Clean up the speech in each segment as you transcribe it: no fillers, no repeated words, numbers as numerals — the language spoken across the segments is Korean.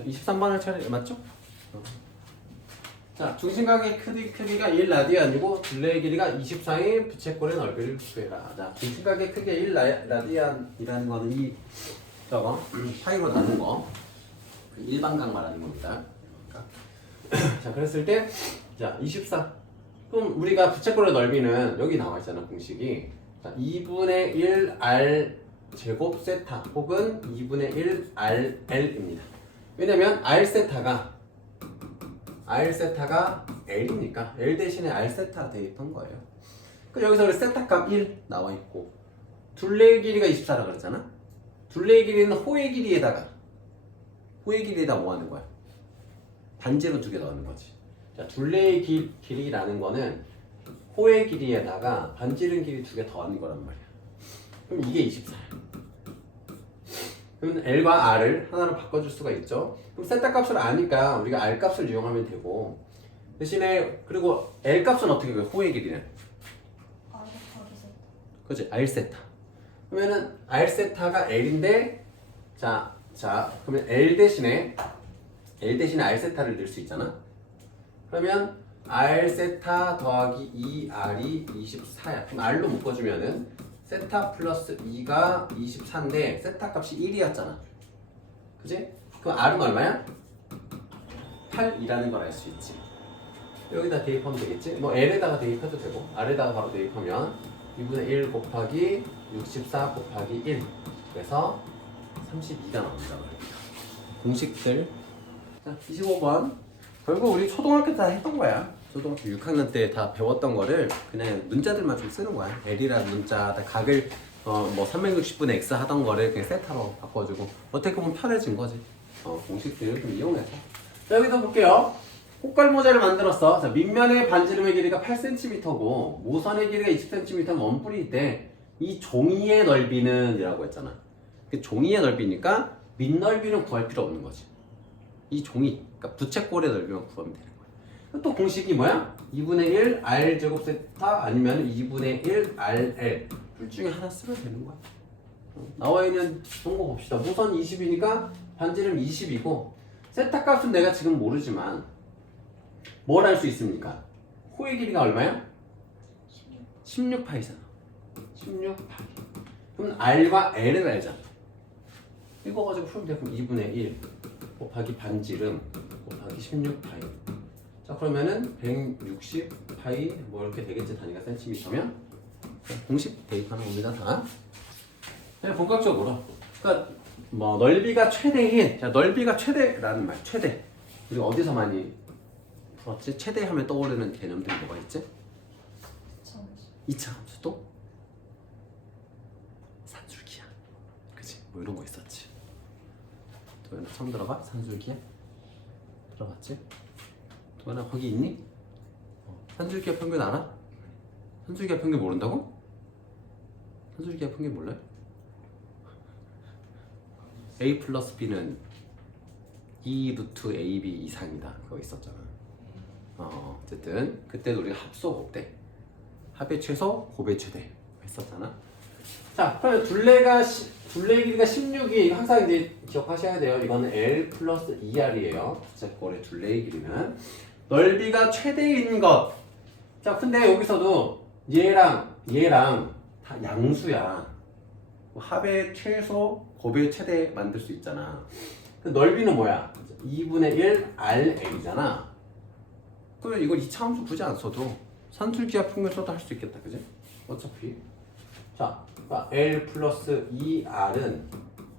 23번을 차례 맞죠? 자, 중심각의 크기가 1라디안이고 둘레의 길이가 24인 부채꼴의 넓이를 구해라. 자, 중심각의 크기가 1라디안이라는 거는 이 저거 파이로 나눈 거 일반각 말하는 겁니다. 자, 그랬을 때 자, 24. 그럼 우리가 부채꼴의 넓이는 여기 나와 있잖아, 공식이. 자, 2분의 1 r 제곱 세타 혹은 2분의 1 rl입니다. 왜냐면 r 세타가 L이니까 L 대신에 R 세타 대입한 거예요. 그 여기서 우리 세타 값 1 나와 있고 둘레의 길이가 24라고 그랬잖아. 둘레의 길이는 호의 길이에다 뭐 하는 거야? 반지로 두 개 넣는 거지. 자, 둘레의 길이라는 거는 호의 길이에다가 반지름 길이 두 개 더하는 거란 말이야. 그럼 이게 24야. 그러면 L과 R을 하나로 바꿔줄 수가 있죠. 그럼 세타 값을 아니까 우리가 R 값을 이용하면 되고 대신에 그리고 L 값은 어떻게 해요? 호의 길이는? 그렇지, R 세타. 그러면은 R 세타가 L인데 자 그러면 L 대신에 R 세타를 넣을 수 있잖아. 그러면 R 세타 더하기 2R이 24야. 그럼 R로 묶어주면은 세타 플러스 2가 24인데 세타 값이 1이었잖아. 그지? 그럼 R은 얼마야? 8이라는 걸 알 수 있지. 여기다 대입하면 되겠지? 뭐 L에다가 대입해도 되고 R에다가 바로 대입하면 2분의 1 곱하기 64 곱하기 1 그래서 32가 나온다고 합니다. 공식들. 자, 25번. 결국 우리 초등학교 때 다 했던 거야. 초등학교 6학년 때 다 배웠던 거를 그냥 문자들만 좀 쓰는 거야. L이라는 문자, 각을 뭐 360분의 X 하던 거를 그냥 세타로 바꿔주고 어떻게 보면 편해진 거지. 공식들을 좀 이용해서. 자, 여기서 볼게요. 꽃갈모자를 만들었어. 자, 밑면의 반지름의 길이가 8cm고 모선의 길이가 20cm는 원뿔이 있대. 이 종이의 넓이는 이라고 했잖아. 그 종이의 넓이니까 밑넓이는 구할 필요 없는 거지. 이 종이, 그러니까 부채꼴의 넓이만 구하면 되는 거야. 또 공식이 뭐야? 2분의 1 r 제곱 세타 아니면 2분의 1 rl 둘 중에 하나 쓰면 되는 거야. 나와 있는 정보 봅시다. 모선 20이니까 반지름 20이고 세타 값은 내가 지금 모르지만 뭘 알 수 있습니까? 호의 길이가 얼마야? 16파이잖아. 16파이. 그럼 r과 l을 알잖아. 이거 가지고 풀면 돼. 그럼 2분의 1 곱하기 반지름 곱하기 16파이. 자, 그러면은 160파이 뭐 이렇게 되겠지. 단위가 센티미터면. 공식 대입하는 겁니다. 다. 그냥 본격적으로. 그러니까 뭐 넓이가 최대인. 자, 넓이가 최대라는 말. 최대. 우리가 어디서 많이 풀었지? 최대하면 떠오르는 개념들이 뭐가 있지? 2차 함수 또? 산술기하. 그치? 뭐 이런 거 있었지. 도현아 처음 들어봐? 산술기하? 들어봤지? 도현아 거기 있니? 산술기하 평균 알아? 산술기하 평균 모른다고? 산술기하 평균 몰라요? A 플러스 B는 2 루트 AB 이상이다. 그거 있었잖아. 어쨌든 그때도 우리가 합소 곱대 합의 최소 곱의 최대 했었잖아. 자, 그러면 둘레의 길이가 16이 항상 이제 기억하셔야 돼요. 이거는 L 플러스 2R이에요. 부채꼴의 둘레의 길이는 넓이가 최대인 것. 자, 근데 여기서도 얘랑 다 양수야. 합의 최소 곱의 최대 만들 수 있잖아. 그 넓이는 뭐야? 2분의 1 RL이잖아. 그러면 이걸 2차 함수 굳이 안 써도 산술기하 평균 써도 할 수 있겠다, 그지? 어차피. 자, 그러니까 L 플러스 2R은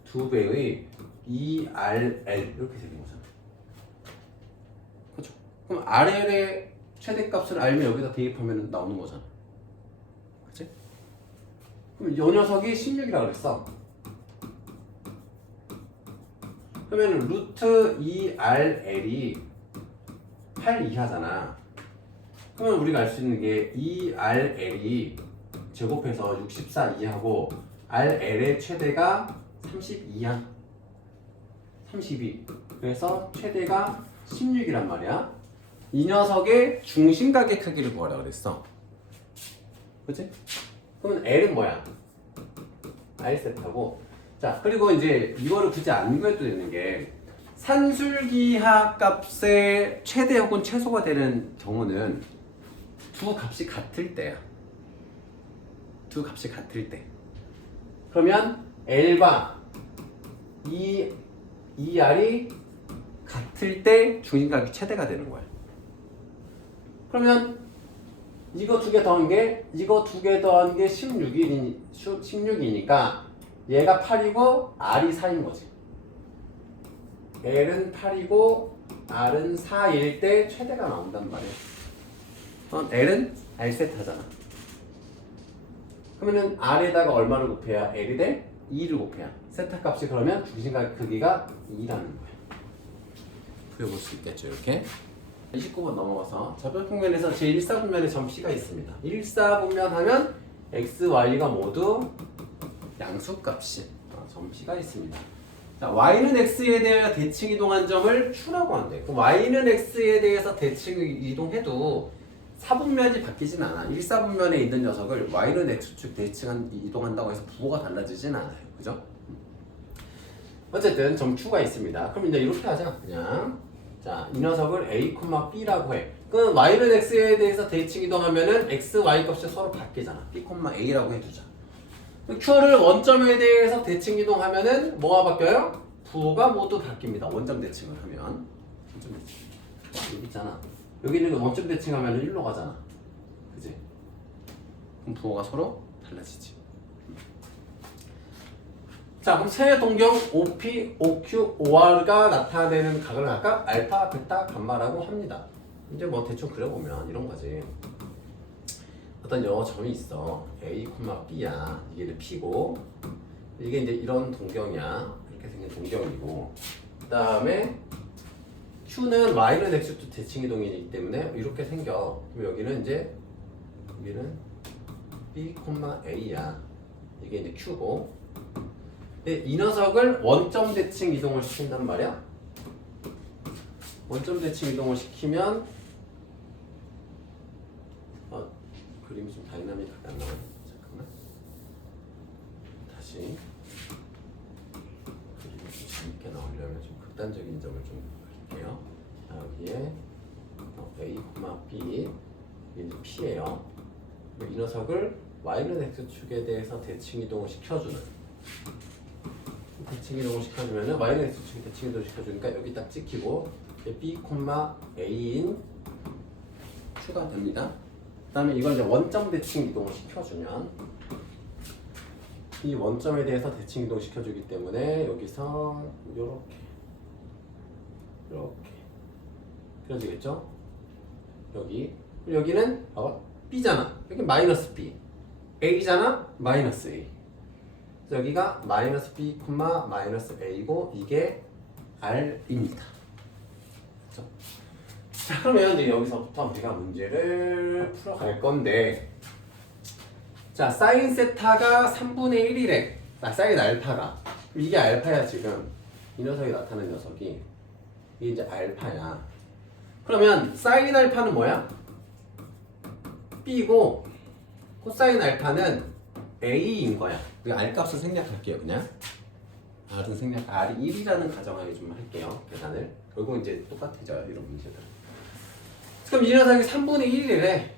2배의 2RL 이렇게 되는 거잖아. 그렇죠? 그럼 RL의 최대값을 알면 여기다 대입하면 나오는 거잖아. 그치? 그럼 이 녀석이 16이라고 그랬어. 그러면 루트 2RL이 8 이하잖아. 그러면 우리가 알 수 있는 게 2RL이 제곱해서 64 이하고 RL의 최대가 32야. 32. 그래서 최대가 16이란 말이야. 이 녀석의 중심각의 크기를 구하라 그랬어. 그치? 그러면 L은 뭐야? R 세타고. 자, 그리고 이제 이거를 굳이 안 구해도 되는 게 산술기하 값의 최대 혹은 최소가 되는 경우는 두 값이 같을 때야. 두 값이 같을 때. 그러면 L과 ER이 같을 때 중심각이 최대가 되는 거야. 그러면 이거 두 개 더한 게 16이니까 얘가 8이고 R이 4인 거지. L은 8이고 R은 4일 때 최대가 나온단 말이야. 그럼 L은 R 세타잖아. 그러면은 R에다가 얼마를 곱해야 L이 돼? 2를 곱해야. 세타 값이 그러면 중심각 크기가 2라는 거야. 그려볼 수 있겠죠, 이렇게. 29번 넘어가서 좌표평면에서 제1사분면에 점 P가 있습니다. 1사분면 하면 X, Y가 모두 양수값이 점 P가 있습니다. 자, Y는 X에 대하여 대칭 이동한 점을 Q라고 한대. 그럼 Y는 X에 대해서 대칭 이동해도 사분면이 바뀌진 않아. 1사분면에 있는 녀석을 Y는 X축 대칭 이동한다고 해서 부호가 달라지진 않아요. 그죠? 어쨌든 점 Q가 있습니다. 그럼 이제 이렇게 하자. 그냥 자, 이 녀석을 A, B라고 해. 그럼 Y는 X에 대해서 대칭 이동하면은 X, Y 값이 서로 바뀌잖아. B, A라고 해두자. Q를 원점에 대해서 대칭 이동하면은 뭐가 바뀌어요? 부호가 모두 바뀝니다. 원점 대칭을 하면. 원점 대칭. 여기 있잖아. 여기는 원점 대칭하면 1로 가잖아. 그지? 그럼 부호가 서로 달라지지. 자, 그럼 세 동경 OP, OQ, OR가 나타내는 각을 각각 알파, 베타, 감마라고 합니다. 이제 뭐 대충 그려보면 이런 거지. 어떤 영어 점이 있어. A, B야. 이게 이제 P고, 이게 이제 이런 동경이야. 이렇게 생긴 동경이고, 그 다음에 Q는 Y는 X축 대칭 이동이기 때문에 이렇게 생겨. 그럼 여기는 이제 여기는 B, A야. 이게 이제 Q고. 근데 이 녀석을 원점 대칭 이동을 시킨단 말이야. 원점 대칭 이동을 시키면 그림이 좀 다이나믹하게 안 나와요. 잠깐만. 다시 그림이 좀 재밌게 나오려면 좀 극단적인 점을 좀 할게요. 자, 여기에 A, B 이게 이제 P예요. 이 녀석을 Y는 X축에 대해서 대칭 이동을 시켜주는. 대칭 이동을 시켜주면은 Y는 X축에 대칭 이동을 시켜주니까 여기 딱 찍히고 B, A인 Q가 됩니다. 그 다음에 이걸 이제 원점 대칭 이동을 시켜주면 이 원점에 대해서 대칭 이동 시켜주기 때문에 여기서 요렇게 그려지겠죠? 여기는 B잖아. 여기 마이너스 B, A잖아. 마이너스 A. 여기가 마이너스 B, 마이너스 A고 이게 R입니다. 그렇죠? 자, 그러면 이제 여기서부터 우리가 문제를 풀어갈 건데, 자, 사인 세타가 3분의 1이래. 사인 알파가. 이게 알파야 지금. 이 녀석이 나타낸 녀석이. 이게 이제 알파야. 그러면 사인 알파는 뭐야? B고 코사인 알파는 A인 거야. 우리 R 값을 생략할게요, 그냥. R은 R이 1이라는 가정하에 좀 할게요, 계산을. 결국 이제 똑같아져요, 이런 문제들. 그럼 이 녀석이 3분의 1이래.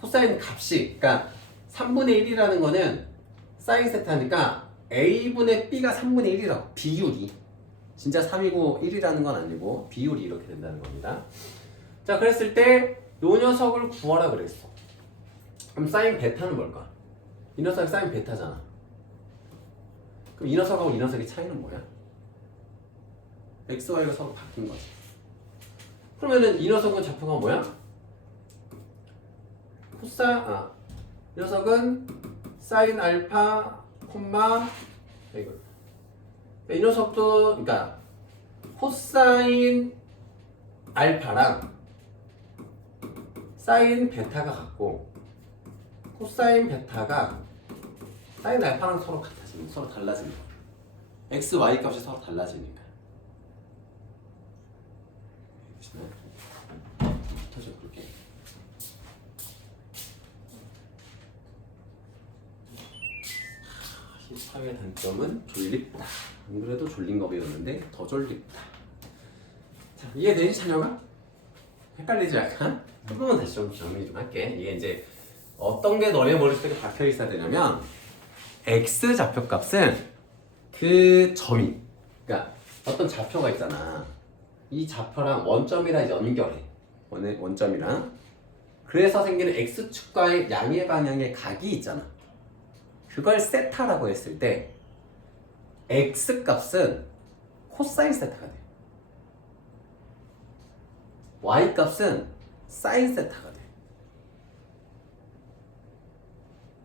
코사인 값이, 그러니까 3분의 1이라는 거는 사인 세타니까 A분의 B가 3분의 1이라고, 비율이. 진짜 3이고 1이라는 건 아니고 비율이 이렇게 된다는 겁니다. 자, 그랬을 때 요 녀석을 구하라 그랬어. 그럼 사인 베타는 뭘까? 이 녀석이 사인 베타잖아. 그럼 이 녀석하고 이 녀석의 차이는 뭐야? X, Y가 서로 바뀐 거지. 그러면은 이 녀석은 좌표가 뭐야? 이 녀석은 사인 알파, 이거. 이 녀석도, 그러니까 코사인 알파랑 사인 베타가 같고, 코사인 베타가 사인 알파랑 서로 같아지는, 서로 달라지는 거야. X, Y 값이 서로 달라지니까. 다시 볼게. 과정의 단점은 졸립다. 안 그래도 졸린 거 배웠는데 더 졸립다. 자, 이해되니 찬혁아? 헷갈리지 약간? 한 번만 다시 좀 정리 좀 할게. 이게 이제 어떤 게 너네 머릿속에 박혀 있어야 되냐면 x 좌표값은 그 점이, 그러니까 어떤 좌표가 있잖아. 이 좌표랑 원점이랑 연결해. 원점이랑. 그래서 생기는 x축과의 양의 방향의 각이 있잖아. 그걸 세타라고 했을 때 x값은 코사인 세타가 돼. y값은 사인 세타가 돼.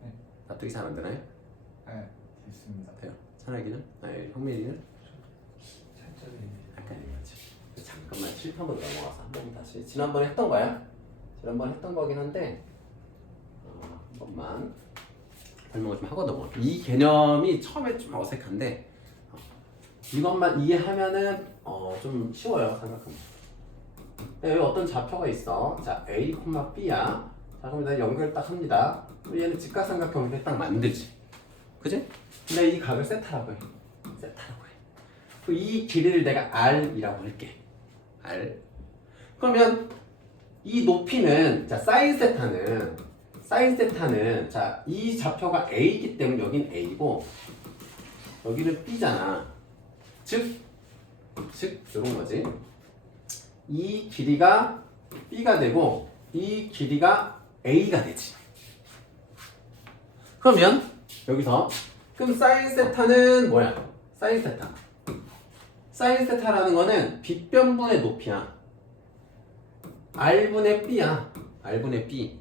네. 납득이 잘 안 되나요? 네, 됐습니다. 돼요. 찬혁이는? 형민이는? 살짝 약간 이거지. 잠깐만 칠판 한번 넘어가서 한 번 다시. 지난번에 했던 거야? 지난번에 했던 거긴 한데 한 번만 설명을 좀 하고 넘어가. 이 개념이 처음에 좀 어색한데 이것만 이해하면은 좀 쉬워요. 생각하면. 여기 어떤 좌표가 있어. 자, A, B야. 자, 그럼 내가 연결 딱 합니다. 얘는 직각삼각형을 이렇게 딱 만들지. 그지? 근데 이 각을 세타라고 해. 세타라고 해. 그럼 이 길이를 내가 R이라고 할게. R. 그러면 이 높이는, 자, 사인 세타는, 자, 이 좌표가 A이기 때문에 여긴 A고, 여기는 B잖아. 즉, 이런 거지. 이 길이가 B가 되고 이 길이가 A가 되지. 그러면 여기서 그럼 사인 세타는 뭐야? 사인 세타라는 거는 빗변분의 높이야. R분의 B야. R분의 B.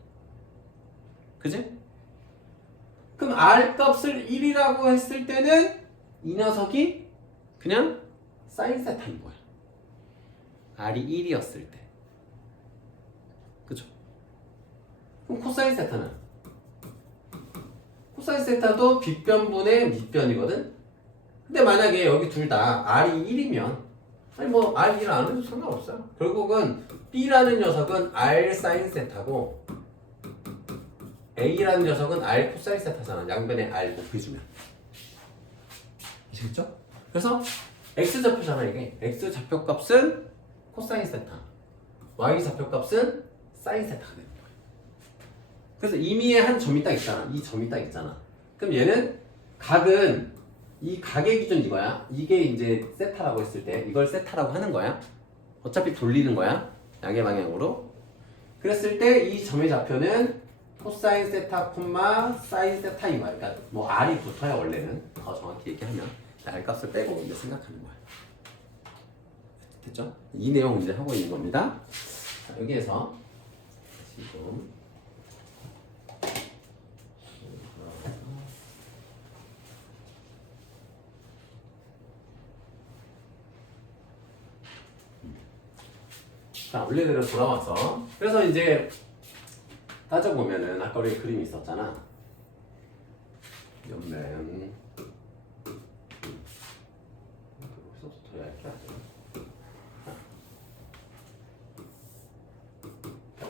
그지? 그럼 R 값을 1이라고 했을 때는 이 녀석이 그냥 사인 세타인 거야. R이 1이었을 때. 그쵸? 그럼 코사인 세타는? 코사인 세타도 빗변분의 밑변이거든? 근데 만약에 여기 둘 다 R이 1이면 아니 뭐 R 1 안 해도 상관없어요. 결국은 B라는 녀석은 R 사인 세타고 A라는 녀석은 R 코사인 세타잖아. 양변에 R 곱해주면. 아시겠죠? 그래서 X 좌표잖아 이게. X 좌표값은 코사인 세타, y 좌표값은 사인 세타가 되는 거야. 그래서 임의의 한 점이 딱 있잖아. 이 점이 딱 있잖아. 그럼 얘는 각은 이 각의 기준 이거야. 이게 이제 세타라고 했을 때 이걸 세타라고 하는 거야. 어차피 돌리는 거야. 양의 방향으로. 그랬을 때 이 점의 좌표는 코사인 세타, 사인 세타인 거야. 그러니까 뭐 r이 붙어야 원래는 더 정확히 얘기하면 r 값을 빼고 이제 생각하는 거야. 됐죠? 이 내용 이제 하고 있는 겁니다. 자, 여기에서 지금 자, 원래대로 돌아와서 그래서 이제 따져보면은 아까 우리 그림이 있었잖아. 옆면 여기서부터 얇게 하죠.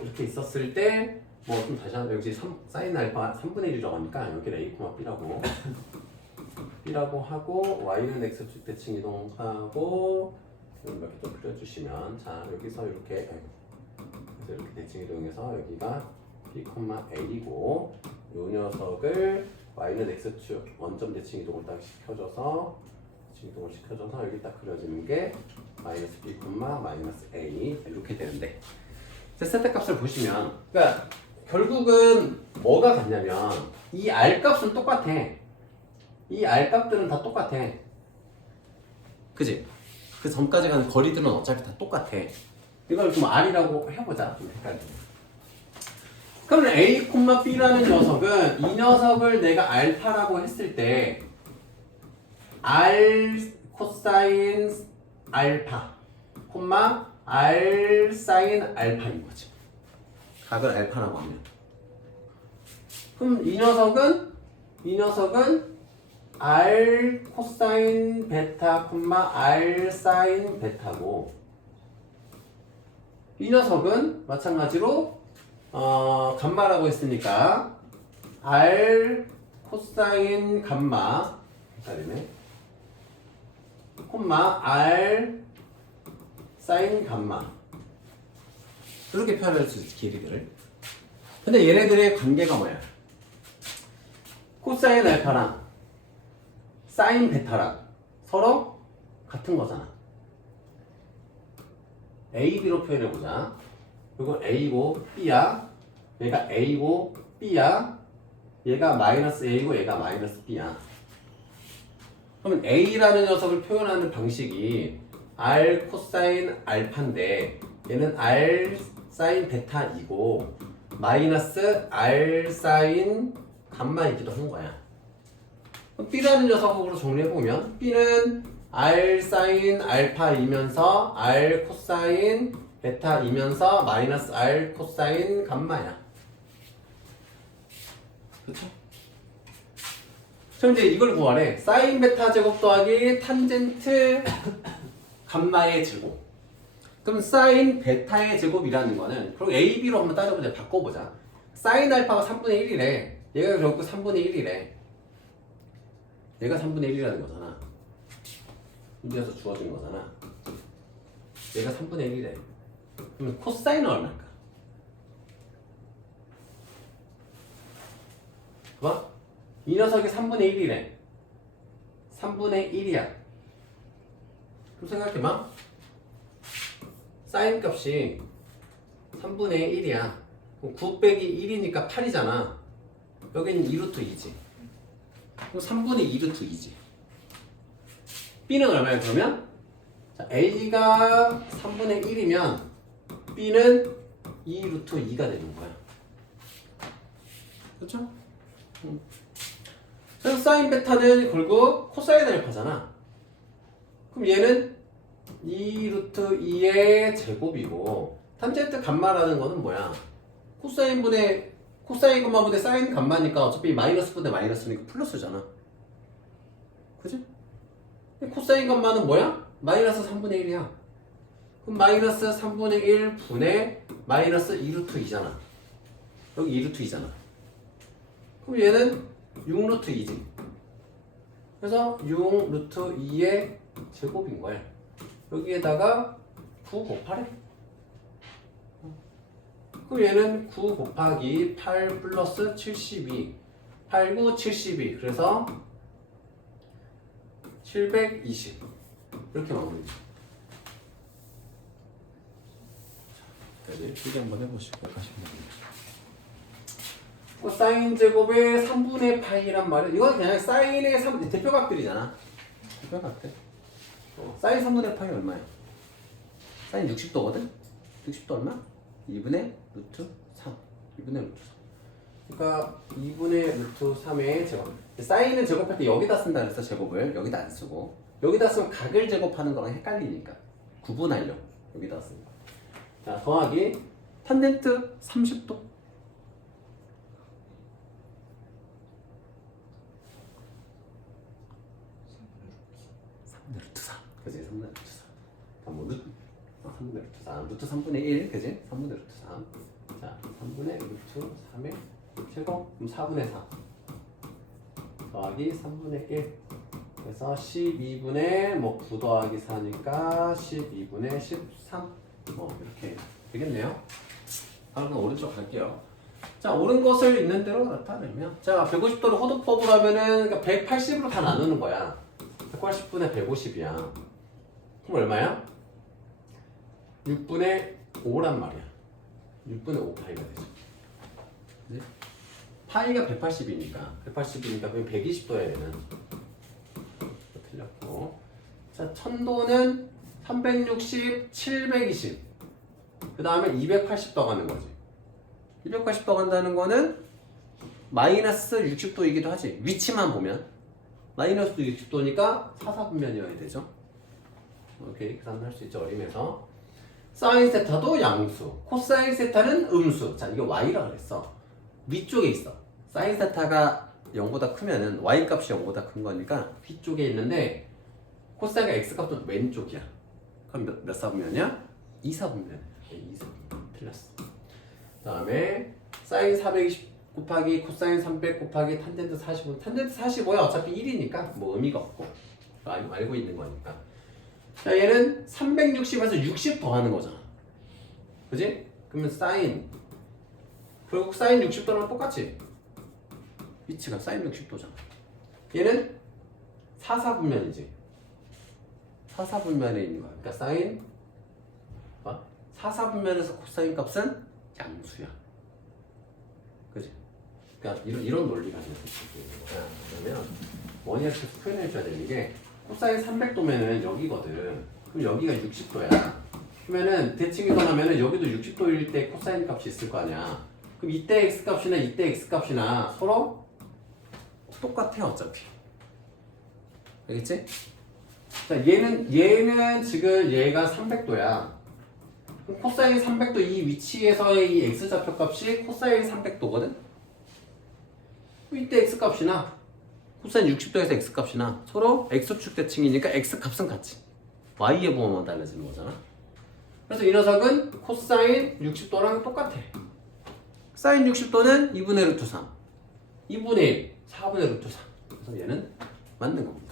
이렇게 있었을 때 뭐 좀 다시 한번 여기 사인 알파 3분의 1이라고 하니까 여기 A, B라고 하고 y는 x축 대칭 이동하고 이렇게 좀 그려주시면 자 여기서 이렇게 그래서 이렇게 대칭 이동해서 여기가 B, A고 이 녀석을 y는 x축 원점 대칭 이동을 딱 시켜줘서 대칭 이동을 시켜줘서 여기 딱 그려지는 게 마이너스 B, 마이너스 A 이렇게 되는데 세타 값을 보시면 그러니까 결국은 뭐가 같냐면 이 R 값은 똑같아. 이 R 값들은 다 똑같아. 그지? 그 점까지 가는 거리들은 어차피 다 똑같아. 이걸 좀 R이라고 해보자. 좀 헷갈리네. 그러면 A, B라는 녀석은 이 녀석을 내가 알파라고 했을 때 R 코사인 알파, R 사인 알파인 거지. 각을 알파라고 하면. 그럼 이 녀석은 R 코사인 베타, R 사인 베타고 이 녀석은 마찬가지로 감마라고 했으니까 R 코사인 감마 헷갈리네. 콤마 R 사인 감마. 이렇게 표현할 수 있지, 길이들을. 근데 얘네들의 관계가 뭐야? 코사인 알파랑 사인 베타랑 서로 같은 거잖아. A, B로 표현해보자. 이건 A고 B야. 얘가 A고 B야. 얘가 마이너스 A고 얘가 마이너스 B야. 그러면 A라는 녀석을 표현하는 방식이 R 코사인 알파인데 얘는 R 사인 베타이고 마이너스 R 사인 감마이기도 하는 거야. 그럼 B라는 녀석으로 정리해보면 B는 R 사인 알파이면서 R 코사인 베타이면서 마이너스 R 코사인 감마야. 그쵸? 그럼 이제 이걸 구하래. 사인 베타 제곱 더하기 탄젠트 감마의 제곱. 그럼 사인 베타의 제곱이라는 거는 그럼 A, B로 한번 따져보자. 바꿔보자. 사인 알파가 3분의 1이래. 얘가 결국 3분의 1이래. 얘가 3분의 1이라는 거잖아. 문제에서 주어진 거잖아. 얘가 3분의 1이래. 그럼 코사인은 얼마일까? 봐봐. 이 녀석이 3분의 1이래. 3분의 1이야. 그럼 생각해봐. 사인 값이 3분의 1이야. 그럼 9 빼기 1이니까 8이잖아. 여기는 2루트 2지. 그럼 3분의 2루트 2지. B는 얼마야 그러면? 자, A가 3분의 1이면 B는 2루트 2가 되는 거야. 그렇죠? 그래서 사인 베타는 결국 코사인 알파잖아. 그럼 얘는 2루트 2의 제곱이고 탄젠트 감마라는 거는 뭐야? 코사인 감마분의 사인 감마니까 어차피 마이너스 분의 마이너스니까 플러스잖아. 그지? 코사인 감마는 뭐야? 마이너스 3분의 1이야. 그럼 마이너스 3분의 1 분의 마이너스 2루트 2잖아. 여기 2루트 2잖아. 그럼 얘는 6루트 2지. 그래서 6루트 2의 제곱인 거야. 여기에다가 9 곱하래. 그럼 얘는 9 곱하기 8 플러스 72. 8, 9, 72. 그래서 720. 이렇게 마무리돼. 자, 이제 필기 한번 해보시고 가시면 됩니다. 사인 제곱의 3분의 파이란 말이야. 이건 그냥 사인의 3, 대표각들이잖아. 대표각들. 사인 3분의 파이 얼마야? 사인 60도거든? 60도 얼마? 2분의 루트 3. 2분의 루트 3. 그러니까 2분의 루트 3의 제곱. 사인을 제곱할 때 여기다 쓴다 그래서 제곱을 여기다 안 쓰고 여기다 쓰면 각을 제곱하는 거랑 헷갈리니까 구분하려고 여기다 쓴 거. 자, 더하기 탄젠트 30도. 3분의 루트 3. 그지? 3분의 루트 3. 뭐 루트 3분의 루트 3. 루트 3분의 1. 그지? 3분의 루트 3. 자, 3분의 루트 3의 제곱. 그럼 4분의 4. 더하기 3분의 1. 그래서 12분의 뭐 9 더하기 4니까 12분의 13. 뭐 이렇게 되겠네요. 다음은 오른쪽 갈게요. 자, 옳은 것을 있는 대로 나타내면 자, 150도를 호도법으로 하면은 그러니까 180으로 다 나누는 거야. 180분의 150이야. 그럼 얼마야? 6분의 5란 말이야. 6분의 5 파이가 되죠. 그치? 파이가 180이니까 180이니까 120도야 얘는. 틀렸고. 자, 1000도는 360, 720. 그 다음에 280 더가는 거지. 280 더간다는 거는 마이너스 60도이기도 하지. 위치만 보면 마이너스 60도니까 사사분면이어야 되죠. 이렇게 계산할 수 있죠. 어림에서 사인 세타도 양수, 코사인 세타는 음수. 자, 이게 y라 그랬어. 위쪽에 있어. 사인 세타가 0보다 크면은 y 값이 0보다 큰 거니까 위쪽에 있는데 코사인과 x 값은 왼쪽이야. 그럼 몇 사분면이야? 2사분면. 2사분면. 틀렸어. 그 다음에 사인 420 곱하기 코사인 300 곱하기 탄젠트 45. 탄젠트 45야 어차피 1이니까 뭐 의미가 없고 알고 있는 거니까. 자 얘는 360에서 60 더하는 거잖아. 그지? 그러면 사인 결국 사인 60도랑 똑같지? 위치가 사인 60도잖아. 얘는 사사분면이지. 사사분면에 있는 거야. 그러니까 사인 사사분면에서 코사인 값은 양수야. 그지? 그러니까 이런 논리가 있는 거야. 그러면 원이랑 표현해줘야 되는 게 코사인 300도면은 여기거든. 그럼 여기가 60도야. 그러면은 대칭 이동하면은 여기도 60도일 때 코사인 값이 있을 거 아니야. 그럼 이때 x 값이나 이때 x 값이나 서로 똑같아 어차피. 알겠지? 자 얘는 지금 얘가 300도야. 그럼 코사인 300도 이 위치에서의 이 x 좌표값이 코사인 300도거든? 이때 x 값이나 코사인 60도에서 x 값이나 서로 x축 대칭이니까 x 값은 같지. y의 부호만 달라지는 거잖아. 그래서 이 녀석은 코사인 60도랑 똑같아. 사인 60도는 2분의 루트 3 2분의 1 4분의 루트 3 그래서 얘는 맞는 겁니다.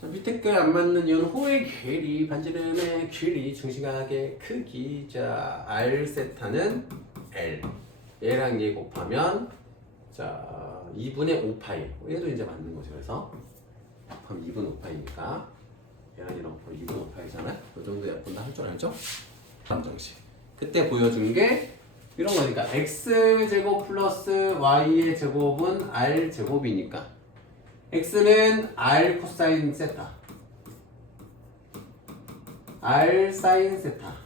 자, 밑에 게 안 맞는 이유는 호의 길이, 반지름의 길이, 중심각의 크기. 자, r 세타는 l. 얘랑 얘 곱하면 자 2분의 5파이. 얘도 이제 맞는 거죠. 그래서 그럼 2분의 5파이니까 얘랑 얘랑 곱하면 2분의 5파이잖아요. 그 정도 약분도 할 줄 알죠? 방정식. 그때 보여준 게 이런 거니까 x제곱 플러스 y의 제곱은 r 제곱이니까 x는 r 코사인 세타 r 사인 세타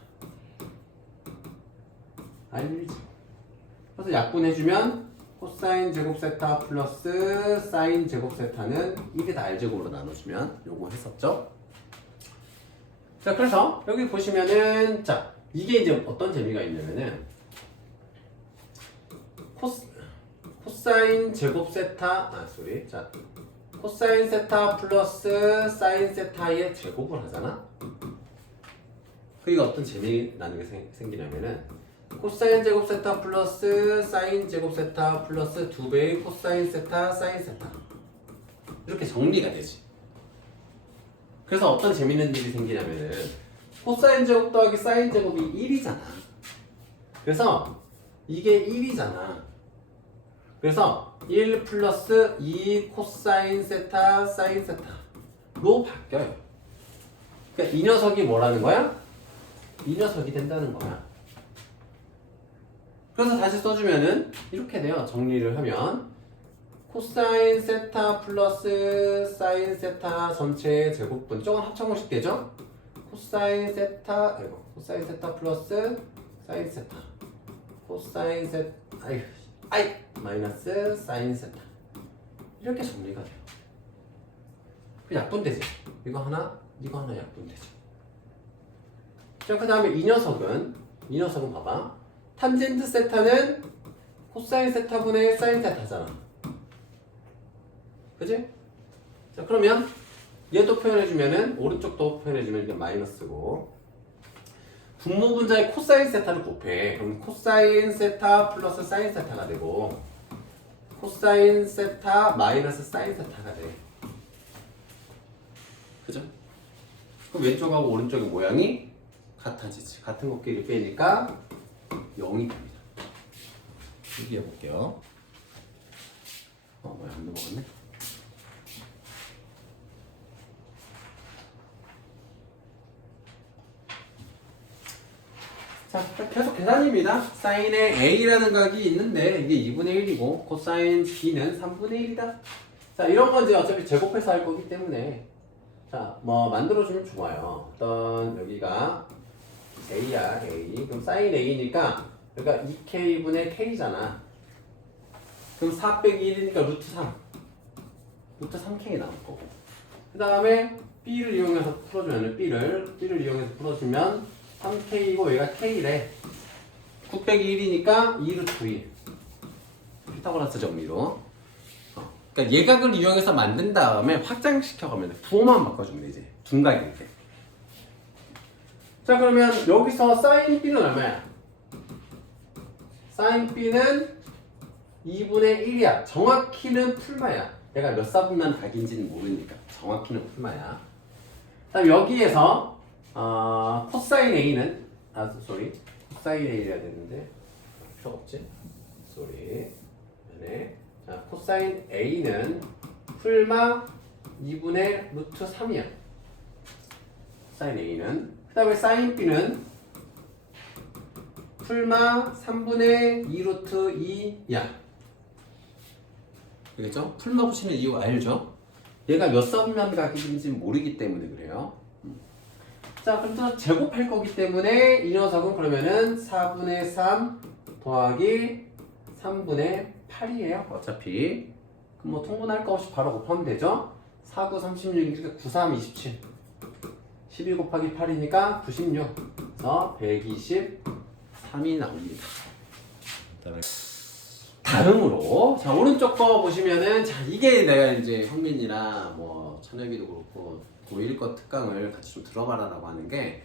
r 제곱. 그래서 약분해주면 코사인 제곱 세타 플러스 사인 제곱 세타는 1이 다 r 제곱으로 나눠주면 요거 했었죠. 자 그래서 여기 보시면은 자 이게 이제 어떤 재미가 있냐면은 코사인 제곱 세타 자 코사인 세타 플러스 사인 세타의 제곱을 하잖아. 그러니까 어떤 재미나는 게 생기냐면은 코사인 제곱 세타 플러스 사인 제곱 세타 플러스 2배의 코사인 세타 사인 세타 이렇게 정리가 되지. 그래서 어떤 재밌는 일이 생기냐면은 코사인 제곱 더하기 사인 제곱이 1이잖아. 그래서 이게 1이잖아. 그래서 1 플러스 2 코사인 세타 사인 세타로 바뀌어요. 그러니까 이 녀석이 뭐라는 거야? 이 녀석이 된다는 거야. 그래서 다시 써주면은 이렇게 돼요. 정리를 하면 코사인 세타 플러스 사인 세타 전체의 제곱분 저건 합성공식 되죠? 코사인 세타 플러스 사인 세타 코사인 세타 마이너스 사인 세타 이렇게 정리가 돼요. 그 약분되지. 이거 하나 약분되죠. 자, 그 다음에 이 녀석은 봐봐. 탄젠트 세타는 코사인 세타분의 사인 세타잖아. 그지? 자, 그러면 얘도 표현해주면은 오른쪽도 표현해주면 이게 마이너스고 분모분자의 코사인 세타를 곱해. 그럼 코사인 세타 플러스 사인 세타가 되고 코사인 세타 마이너스 사인 세타가 돼. 그죠? 그럼 왼쪽하고 오른쪽의 모양이 같아지지. 같은 곱끼리 빼니까 0이 됩니다. 여기 해볼게요. 뭐야 안 넘어갔네. 자, 계속 계산입니다. 사인에 A라는 각이 있는데 이게 2분의 1이고 코사인 B는 3분의 1이다. 자, 이런 건 이제 어차피 제곱해서 할 거기 때문에 자, 뭐 만들어주면 좋아요. 어떤 여기가 A야, A. 그럼 사인 A니까 여기가 2K분의 K잖아. 그럼 4 빼기 1이니까 루트 3. 루트 3K 나올 거고. 그 다음에 B를 이용해서 풀어주면 B를 이용해서 풀어주면 3K이고 얘가 K래. 9 빼기 1이니까 2루트 2. 피타고라스 정리로. 그러니까 예각을 이용해서 만든 다음에 확장시켜가면 부호만 바꿔주면 되지. 둔각일 때. 자, 그러면 여기서 사인 B는 얼마야? 사인 B는 2분의 1이야. 정확히는 풀마야. 내가 몇 사분면 각인지는 모르니까 정확히는 풀마야. 다음 여기에서 코사인 A는 코사인 A가 되는데 필요 없지? 네. 자, 코사인 A는 풀마 2분의 루트 3이야. 사인 A는. 그 다음에 사인 B는 풀마 3분의 2 루트 2야. 알겠죠? 풀마 붙이는 이유 알죠? 얘가 몇 사분면 각인지 모르기 때문에 그래요. 자, 그럼 또 제곱할 거기 때문에 이 녀석은 그러면은 4분의 3 더하기 3분의 8이에요. 어차피. 그럼 뭐 통분할 거 없이 바로 곱하면 되죠? 4, 9, 36이니까 9, 3, 27. 12 곱하기 8이니까 96. 그래서 123이 나옵니다. 다음으로 자 오른쪽 거 보시면은 자 이게 내가 이제 형민이나 뭐 찬혁이도 그렇고 고1 거 특강을 같이 좀 들어봐라라고 하는 게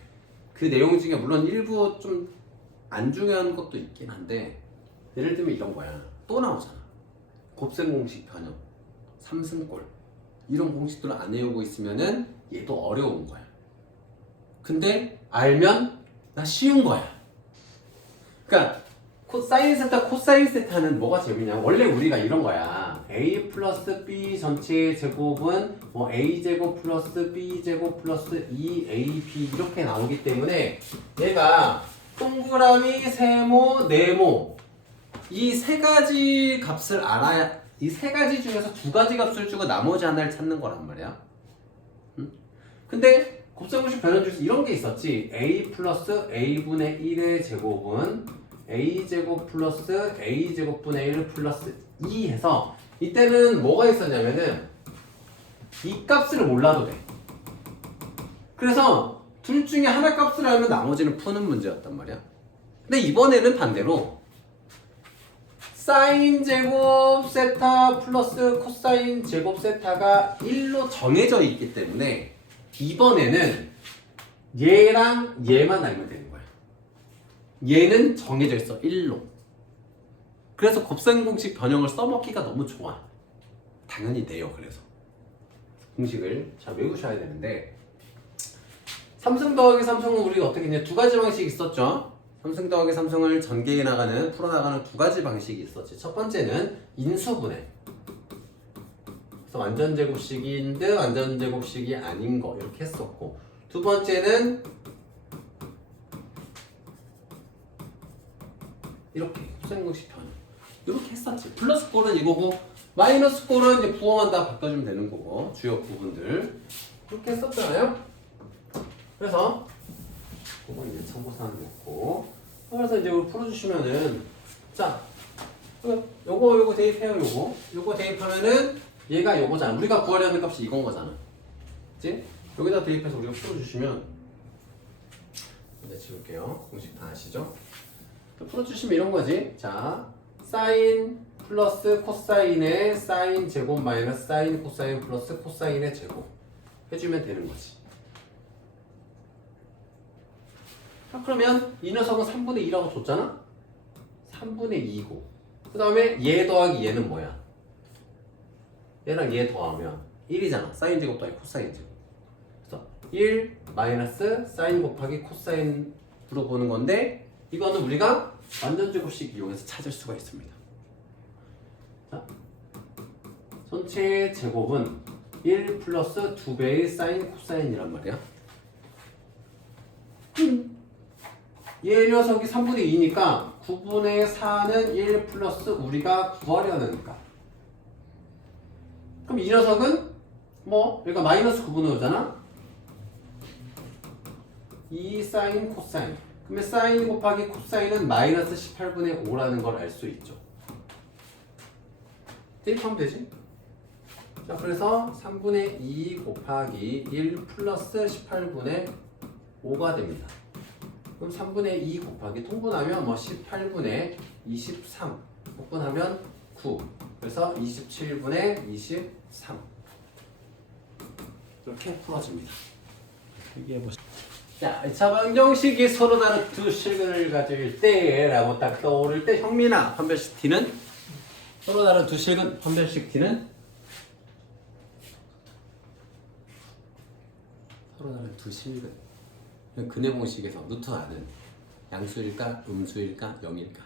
그 내용 중에 물론 일부 좀 안 중요한 것도 있긴 한데 예를 들면 이런 거야. 또 나오잖아. 곱셈 공식 변형, 삼승골 이런 공식들을 안 외우고 있으면은 얘도 어려운 거야. 근데 알면 나 쉬운 거야. 그러니까 사인 세타, 코사인 세타는 뭐가 재밌냐면 원래 우리가 이런 거야. a 플러스 b 전체의 제곱은 뭐 a 제곱 플러스 b 제곱 플러스 2ab 이렇게 나오기 때문에 얘가 동그라미, 세모, 네모 이 세 가지 값을 알아야 이 세 가지 중에서 두 가지 값을 주고 나머지 하나를 찾는 거란 말이야. 응? 근데 곱셈공식 변형 중에서 이런 게 있었지. a 플러스 a분의 1의 제곱은 a제곱 플러스 a제곱분의 1 플러스 2 해서 이때는 뭐가 있었냐면은 이 값을 몰라도 돼. 그래서 둘 중에 하나 값을 알면 나머지는 푸는 문제였단 말이야. 근데 이번에는 반대로 사인 제곱 세타 플러스 코사인 제곱 세타가 1로 정해져 있기 때문에 이번에는 얘랑 얘만 알면 되는 거야. 얘는 정해져 있어 1로. 그래서 곱셈 공식 변형을 써먹기가 너무 좋아. 당연히 돼요. 그래서 공식을 잘 외우셔야 되는데 삼승 더하기 삼승은 우리가 어떻게 했냐 두 가지 방식이 있었죠. 삼승 더하기 삼승을 전개해 나가는 풀어나가는 두 가지 방식이 있었지. 첫 번째는 인수분해. 그래서 완전 제곱식인 듯 완전 제곱식이 아닌 거 이렇게 했었고, 두 번째는 이렇게 곱셈 공식 변형 이렇게 했었지. 플러스 꼴은 이거고 마이너스 꼴은 이제 부호만 다 바꿔주면 되는 거고 주요 부분들 그렇게 했었잖아요. 그래서 그건 이제 참고사항 놓고 그래서 이제 우리 풀어주시면은 자 요거 대입해요. 요거 대입하면은 얘가 요거잖아. 우리가 구하려는 값이 이건 거잖아. 그치? 여기다 대입해서 우리가 풀어주시면 이제 지울게요. 공식 다 아시죠? 풀어주시면 이런 거지. 자 사인 플러스 코사인의 사인 제곱 마이너스 사인 코사인 플러스 코사인의 제곱 해주면 되는 거지. 자, 그러면 이 녀석은 3분의 2라고 줬잖아? 3분의 2고 그 다음에 얘 더하기 얘는 뭐야? 얘랑 얘 더하면 1이잖아. 사인 제곱 더하기 코사인 제곱. 그래서 1 마이너스 사인 곱하기 코사인으로 보는 건데 이거는 우리가 완전 제곱식 이용해서 찾을 수가 있습니다. 자, 전체 제곱은 1 플러스 2배의 사인 코사인이란 말이야. 얘 녀석이 3분의 2니까 9분의 4는 1 플러스 우리가 구하려는 값. 그럼 이 녀석은 뭐 여기가 마이너스 9분의 5잖아. 2 사인 코사인. 그러면 사인 곱하기 코사인은 마이너스 18분의 5라는 걸 알 수 있죠. 대입하면 되지. 자, 그래서 3분의 2 곱하기 1 플러스 18분의 5가 됩니다. 그럼 3분의 2 곱하기 통분하면 뭐 18분의 23 곱분하면 9. 그래서 27분의 23 이렇게 풀어집니다. 여기에 보시면 자, 2차 방정식이 서로 다른 두 식을 가질 때라고 딱 떠오를 때 형민아, 판별식 T는 서로 다른 두 실근 판별식 t는 서로 다른 두 실근. 근해 공식에서 루트 r은 양수일까 음수일까 0일까?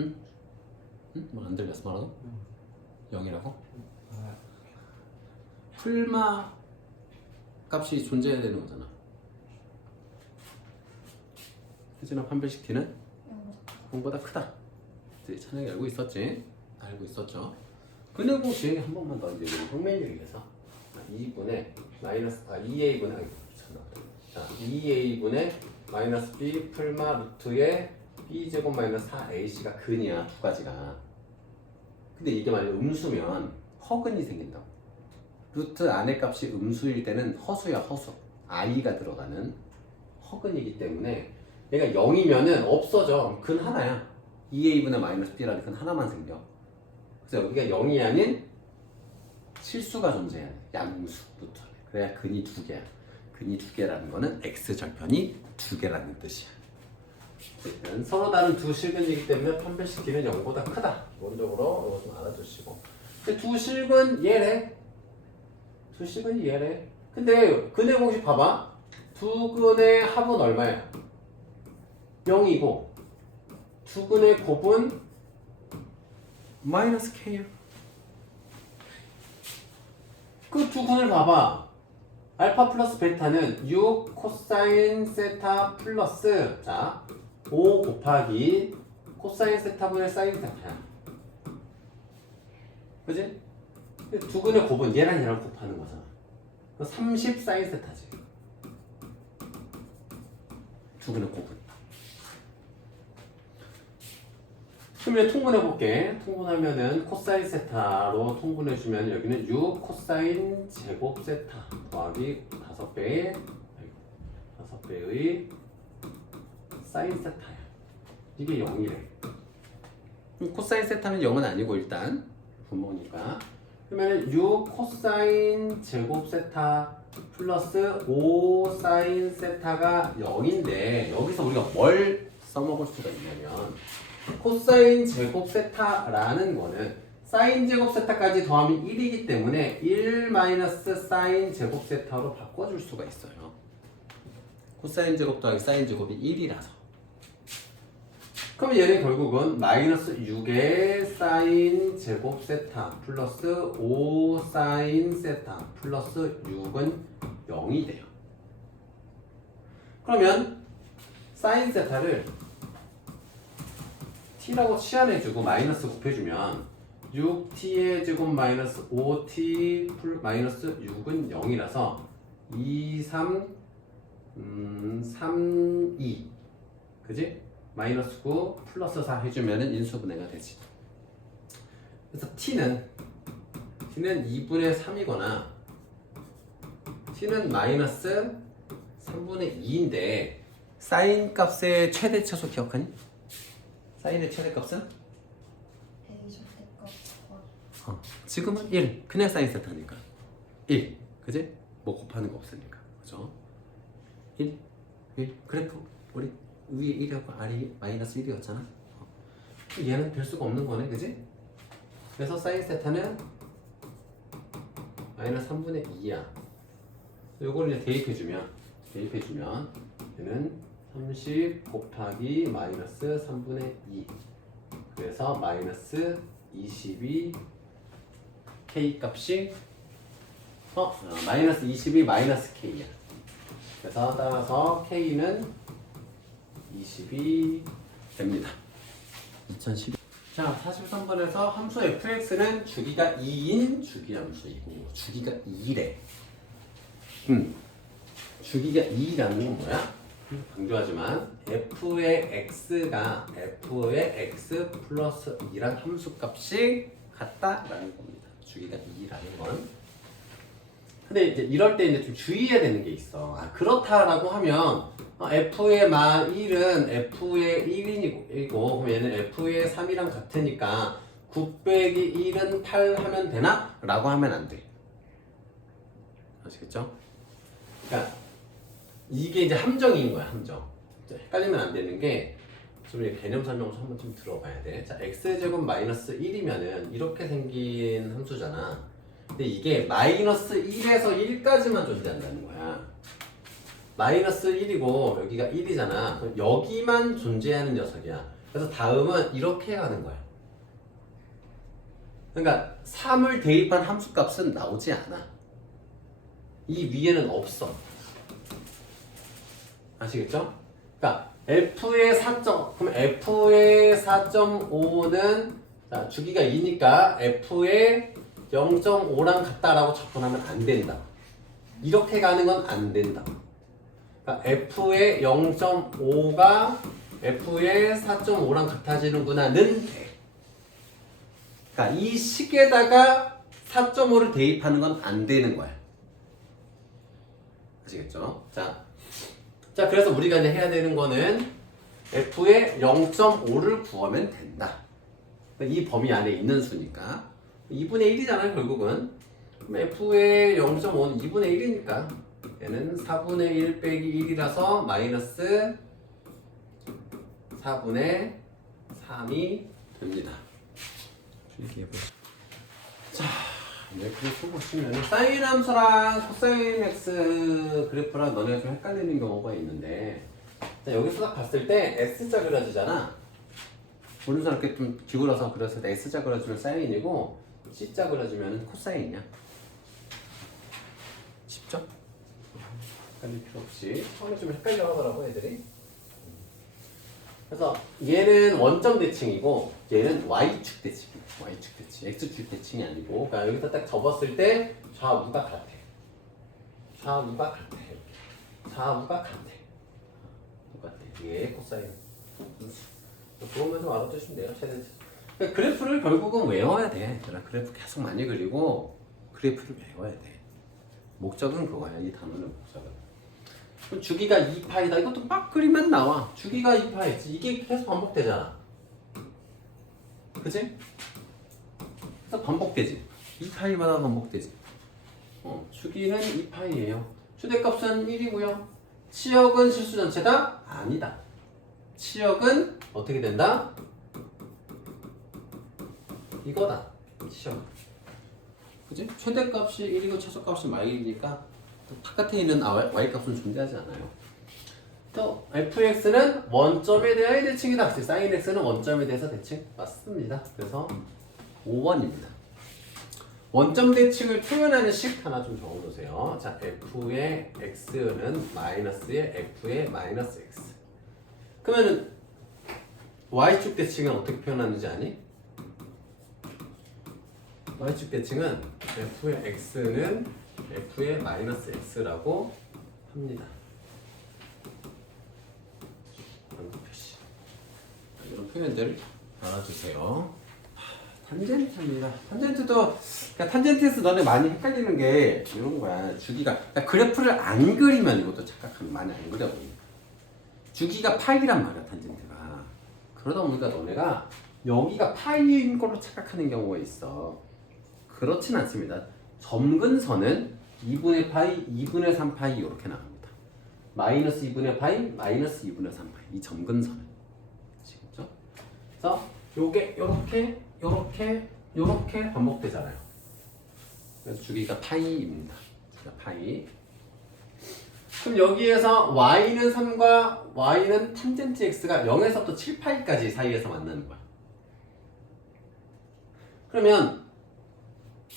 응? 응? 뭐 안 들렸어 말하고? 0이라고? 아, 풀마 값이 존재해야 되는 거잖아. 혜진아 판별식 t는 0보다 크다. 이제 찬영이 알고 있었지? 알고 있었죠? 근해 공식 한 번만 더 이제 평면유리 해서 2분의 마이너스 2a분의 아이고 미쳤나 자 2a분의 마이너스 b 풀마 루트의 b제곱 마이너스 4ac가 근이야 두 가지가. 근데 이게 만약 음수면 허근이 생긴다고. 루트 안의 값이 음수일 때는 허수야 허수. i가 들어가는 허근이기 때문에 얘가 0이면은 없어져. 근 하나야. 2a분의 마이너스 b라는 근 하나만 생겨. 그래서 여기가 0이 아닌 실수가 존재해야 돼. 양수 루트. 그래야 근이 두 개야. 근이 두 개라는 거는 x절편이 두 개라는 뜻이야. 어쨌든 서로 다른 두 실근이기 때문에 판별식 t는 0보다 크다. 기본적으로 이거 좀 알아두시고. 근데 두 실근 얘래. 두 실근이 얘래. 근데 근해 공식 봐봐. 두 근의 합은 얼마야? 0이고 두 근의 곱은 마이너스 k야. 그 두 근을 봐봐. 알파 플러스 베타는 6 코사인 세타 플러스 자 5 곱하기 코사인 세타분의 사인 세타야. 그지? 두 근의 곱은 얘랑 얘랑 곱하는 거잖아. 30 사인 세타지. 두 근의 곱은. 그러면 통분해볼게. 통분하면은 코사인 세타로 통분해주면 여기는 6 코사인 제곱 세타 더하기 5배의 사인 세타야. 이게 0이래. 코사인 세타는 0은 아니고 일단 분모니까. 그러면 6 코사인 제곱 세타 플러스 5 사인 세타가 0인데 여기서 우리가 뭘 써먹을 수가 있냐면 코사인 제곱 세타라는 거는 사인 제곱 세타까지 더하면 1이기 때문에 1 마이너스 사인 제곱 세타로 바꿔줄 수가 있어요. 코사인 제곱 더하기 사인 제곱이 1이라서. 그럼 얘는 결국은 마이너스 6의 사인 제곱 세타 플러스 5 사인 세타 플러스 6은 0이 돼요. 그러면 사인 세타를 t라고 치환해주고 마이너스 곱해주면 6t의 제곱 마이너스 5t 마이너스 6은 0이라서 2, 3, 3, 2 그지? 마이너스 9 플러스 4 해주면 인수분해가 되지. 그래서 t는 2분의 3이거나 t는 마이너스 3분의 2인데 사인 값의 최대차수 기억하니? 사인의 최대값은? A 절대값 지금은 1 그냥 사인 세타니까 1 그지? 뭐 곱하는 거 없으니까 그죠? 1 그래프 우리 위에 1이었고 아래 마이너스 1이었잖아. 얘는 될 수가 없는 거네 그지? 그래서 사인 세타는 마이너스 3분의 2야. 요걸 이제 대입해주면 얘는 30 곱하기 마이너스 3분의 2 그래서 마이너스 22 k 값이 마이너스 22 마이너스 k야. 그래서 따라서 k는 22 됩니다. 2012. 자 43번에서 함수 fx는 주기가 2인 주기함수이고 주기가 2래. 주기가 2라는 건 뭐야? 강조하지만 f의 x가 f의 x 플러스 2란 함수값이 같다라는 겁니다. 주기가 2라는 건. 근데 이제 이럴 때 이제 좀 주의해야 되는 게 있어. 그렇다라고 하면 f의 마 1은 f의 1이고 그럼 얘는 f의 3이랑 같으니까 9 빼기 1은 8 하면 되나? 라고 하면 안 돼. 아시겠죠? 그러니까 이게 이제 함정인 거야, 함정. 헷갈리면 안 되는 게 좀 개념 설명을 한번 좀 들어봐야 돼. 자, x제곱 마이너스 1이면은 이렇게 생긴 함수잖아. 근데 이게 마이너스 1에서 1까지만 존재한다는 거야. 마이너스 1이고 여기가 1이잖아. 그럼 여기만 존재하는 녀석이야. 그래서 다음은 이렇게 가는 거야. 그러니까 3을 대입한 함수값은 나오지 않아. 이 위에는 없어. 아시겠죠? 그러니까 F의 4점, 그럼 F의 4.5는 자, 주기가 2니까 F의 0.5랑 같다라고 접근하면 안 된다. 이렇게 가는 건 안 된다. 그러니까 F의 0.5가 F의 4.5랑 같아지는구나는 돼. 그러니까 이 식에다가 4.5를 대입하는 건 안 되는 거야. 아시겠죠? 자, 그래서 우리가 이제 해야 되는 거는 F의 0.5를 구하면 된다. 이 범위 안에 있는 수니까 2분의 1이잖아요, 결국은. 그럼 F의 0.5는 2분의 1이니까 얘는 4분의 1 빼기 1이라서 마이너스 4분의 3이 됩니다. 자, 이제 그래프 보시면 사인 함수랑 코사인 x 그래프랑 너네가 좀 헷갈리는 경우가 있는데, 자, 여기서 딱 봤을 때 S자 그려지잖아. 오른손 이렇게 좀 기울어서 그렸을 때 S자 그려주면 사인이고 C자 그려주면 코사인이야. 쉽죠? 헷갈릴 필요 없이. 처음에 좀 헷갈려 하더라고 애들이. 그래서 얘는 원점 대칭이고 얘는 Y축 대칭이야. Y축 대칭, X축 대칭이 아니고. 그러니까 여기서 딱 접었을 때 좌우가 같아. 좌우가 같아. 이렇게. 좌우가 같아. 똑같아. 이게 코사인. 그것만 좀 알아두시면 돼요. 최대한. 그러니까 그래프를 결국은 외워야 돼. 그래프 계속 많이 그리고 그래프를 외워야 돼. 목적은 그거야. 이 단어는 목적은. 그럼 주기가 2파이다. 이것도 막 그리면 나와. 주기가 2파이지. 이게 계속 반복되잖아. 그치? 계속 반복되지. 2파이마다 반복되지. 주기는 2파이예요. 최대값은 1이고요. 치역은 실수 전체다? 아니다. 치역은 어떻게 된다? 이거다. 치역. 그치? 최대값이 1이고 최소값이 마이니까 바깥에 있는 y값은 존재하지 않아요. 또 fx는 원점에 대하여 대칭이다. sin x는 원점에 대해서 대칭 맞습니다. 그래서 5번입니다. 원점 대칭을 표현하는 식 하나 좀 적어놓으세요. 자, f의 x는 마이너스의 f의 마이너스 x. 그러면은 y축 대칭은 어떻게 표현하는지 아니? y축 대칭은 f의 x는 f의 마이너스 x라고 합니다. 표시. 이런 표현들 알아주세요. 탄젠트입니다. 탄젠트도 그러니까 탄젠트에서 너네 많이 헷갈리는 게 이런 거야. 주기가 그러니까 그래프를 안 그리면 이것도 착각하면 많이 안 그려 보이니까. 주기가 파이란 말이야, 탄젠트가. 그러다 보니까 너네가 여기가 파이인 걸로 착각하는 경우가 있어. 그렇진 않습니다. 점근선은 2분의 파이, 2분의 3파이 이렇게 나옵니다. 마이너스 2분의 파이, 마이너스 2분의 3파이. 이 점근선은. 아시겠죠? 그래서 요게 요렇게 반복되잖아요. 그래서 주기가 파이입니다. 주기가 파이. 그럼 여기에서 y는 3과 y는 탄젠트 x가 0에서부터 7파이까지 사이에서 만나는 거야. 그러면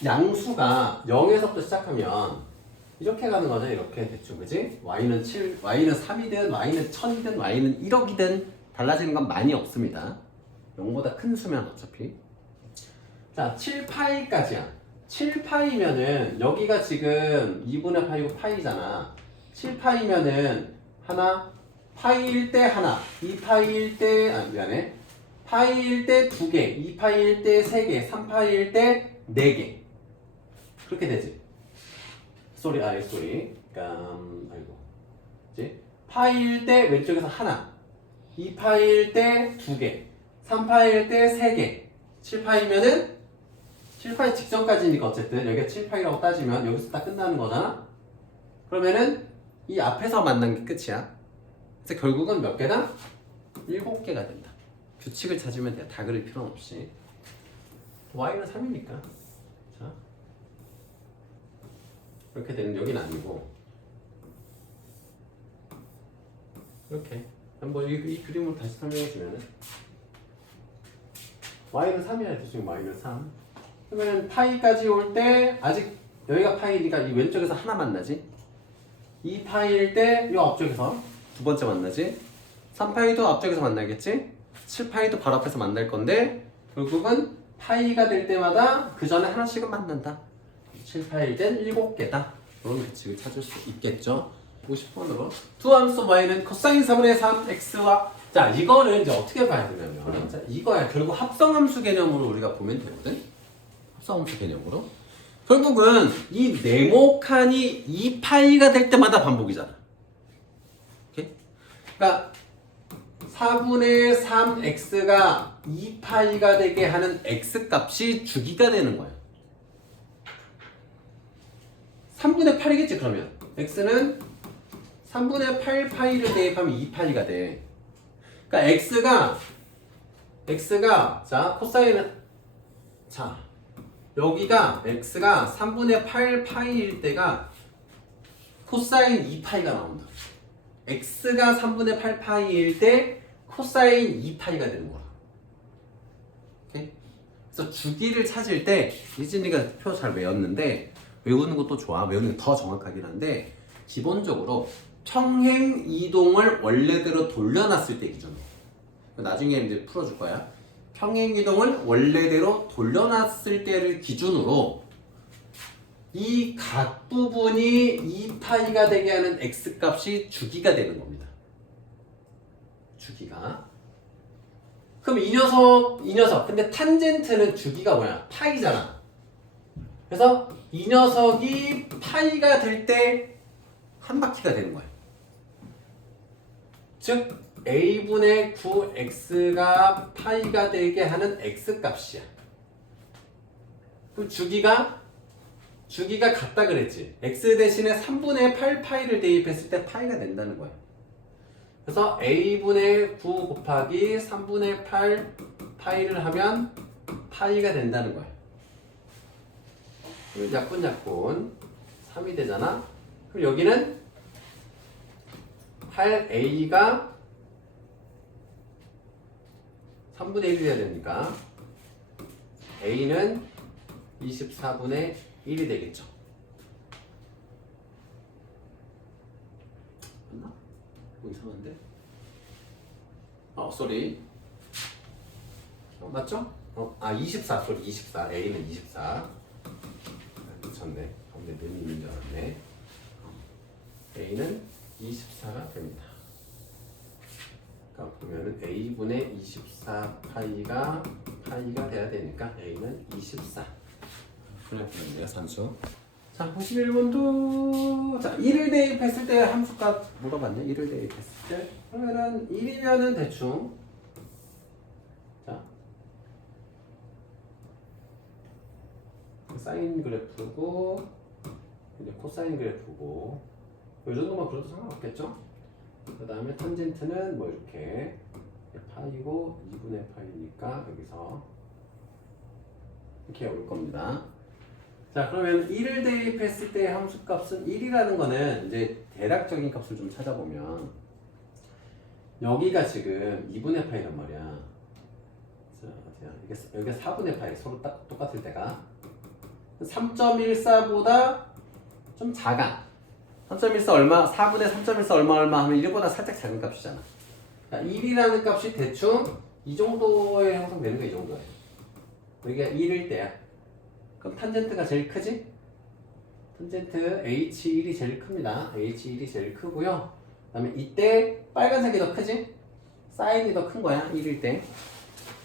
양수가 0에서부터 시작하면 이렇게 가는 거죠. 이렇게 대충, 그지? y는 7, y는 3이든 y는 1000이든 y는 1억이든 달라지는 건 많이 없습니다. 0보다 큰 수면 어차피. 자, 7파이까지야. 7파이면은 여기가 지금 2분의 파이고 파이잖아. 7파이면은 하나, 파이일 때 하나, 2파이일 때, 미안해. 파이일 때 2개, 2파이일 때 3개, 3파이일 때 4개. 그렇게 되지. 쏘리. 아이고. 그치? 파이일 때 왼쪽에서 하나, 2파이일 때 2개, 3파이일 때 3개, 7파이면은 7파이 직전까지니까 어쨌든 여기가 7파이라고 따지면 여기서 딱 끝나는 거잖아? 그러면은 이 앞에서 만난 게 끝이야. 그래서 결국은 몇 개다? 7개가 된다. 규칙을 찾으면 돼. 다 그릴 필요는 없이. y는 3이니까. 자, 이렇게 되는 여기는 아니고 이렇게 한번 이 그림으로 다시 설명해 주면은 y는 3이야. 대충 y는 3. 그러면 파이까지 올 때 아직 여기가 파이니까 이 왼쪽에서 하나 만나지. 2파이일 때 이 앞쪽에서 두 번째 만나지. 3파이도 앞쪽에서 만나겠지. 7파이도 바로 앞에서 만날 건데 결국은 파이가 될 때마다 그 전에 하나씩은 만난다. 7파이일 땐 7개다. 그런 규칙을 찾을 수 있겠죠. 50번으로 두 함수 y는 코사인 4분의 3 x와 자 이거를 이제 어떻게 봐야 되냐면 자, 이거야. 결국 합성함수 개념으로 우리가 보면 되거든. 합성함수 개념으로 결국은 이 네모칸이 2파이가 될 때마다 반복이잖아. 오케이? 그러니까 4분의 3x가 2파이가 되게 하는 x값이 주기가 되는 거야. 3분의 8이겠지 그러면 x는 3분의 8파이를 대입하면 2파이가 돼. 그러니까 x가 자 코사인은 자 여기가 x가 3분의 8파이일 때가 코사인 2파이가 나온다. x가 3분의 8파이일 때 코사인 2파이가 되는 거야. 오케이? 그래서 주기를 찾을 때 이진이가 표 잘 외웠는데 외우는 것도 좋아. 외우는 게 더 정확하긴 한데 기본적으로 평행 이동을 원래대로 돌려놨을 때 기준으로 나중에 이제 풀어줄 거야. 평행 이동을 원래대로 돌려놨을 때를 기준으로 이 각 부분이 2파이가 되게 하는 x값이 주기가 되는 겁니다. 주기가. 그럼 이 녀석. 근데 탄젠트는 주기가 뭐야? 파이잖아. 그래서 이 녀석이 파이가 될 때 한 바퀴가 되는 거야. 즉 a분의 9x가 파이가 되게 하는 x값이야. 그럼 주기가 같다 그랬지. x 대신에 3분의 8파이를 대입했을 때 파이가 된다는 거야. 그래서 a분의 9 곱하기 3분의 8 파이를 하면 파이가 된다는 거야. 약분약분 3이 되잖아. 그럼 여기는 8a가 3분의 1이 돼야 되니까 a는 24분의 1이 되겠죠. 맞나? 뭐 이상한데? 쏘리. 맞죠? 24. 쏘리 24. a는 24. 미쳤네. 가운데 눈이 있는 줄 알았네. a는 24가 됩니다. 그러니까 보면은 a분의 24파이가 돼야 되니까 a는 24. 그래 보면 산수. 자, 91번도 자 1을 대입했을 때 함수값 물어봤네. 1을 대입했을 때 그러면은 1이면은 대충 자 사인 그래프고 이제 코사인 그래프고 이 정도만 그려도 상관없겠죠? 그 다음에 탄젠트는 뭐 이렇게 파이고 2분의 파이니까 여기서 이렇게 올 겁니다. 자 그러면 1을 대입했을 때 함수값은 1이라는 거는 이제 대략적인 값을 좀 찾아보면 여기가 지금 2분의 파이란 말이야. 자, 여기가 4분의 파이 서로 딱 똑같을 때가 3.14보다 좀 작아. 3.14 얼마? 4분의 3.14 얼마 하면 1보다 살짝 작은 값이잖아. 자, 1이라는 값이 대충 이 정도에 형성되는 거야. 이 정도에. 여기가 1일 때야. 그럼 탄젠트가 제일 크지? 탄젠트 H1이 제일 큽니다. H1이 제일 크고요. 그 다음에 이때 빨간색이 더 크지? 사인이 더 큰 거야. 1일 때.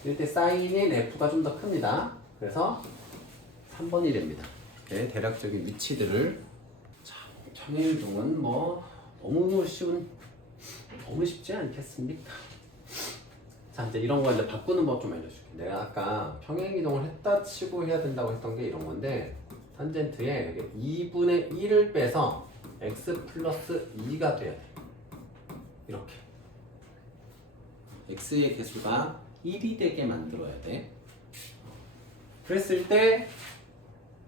1일 때 사인인 F가 좀 더 큽니다. 그래서 3번이 됩니다. 이렇게 대략적인 위치들을 평행이동은 뭐 너무 쉽지 않겠습니까? 자 이제 이런 거 이제 바꾸는 법 좀 알려줄게. 내가 아까 평행이동을 했다 치고 해야 된다고 했던 게 이런 건데 탄젠트에 2분의 1을 빼서 x 플러스 2가 돼야 돼. 이렇게 x의 개수가 1이 되게 만들어야 돼. 그랬을 때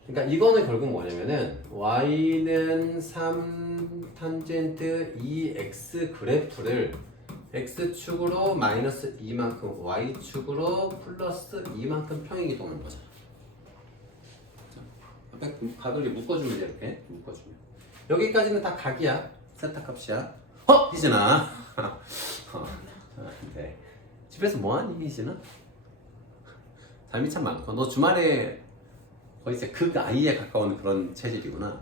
그러니까 이거는 결국 뭐냐면은 y는 3 탄젠트 2x 그래프를 x축으로 마이너스 2만큼 y축으로 플러스 2만큼 평행이동하는 거잖아. 앞에 각을 묶어주면 돼. 이렇게 묶어주면 여기까지는 다 각이야. 세타 값이야. 희진아. 네. 집에서 뭐하니 희진아? 삶이 참 많고 너 주말에 거의 진짜 극아이에 가까운 그런 체질이구나.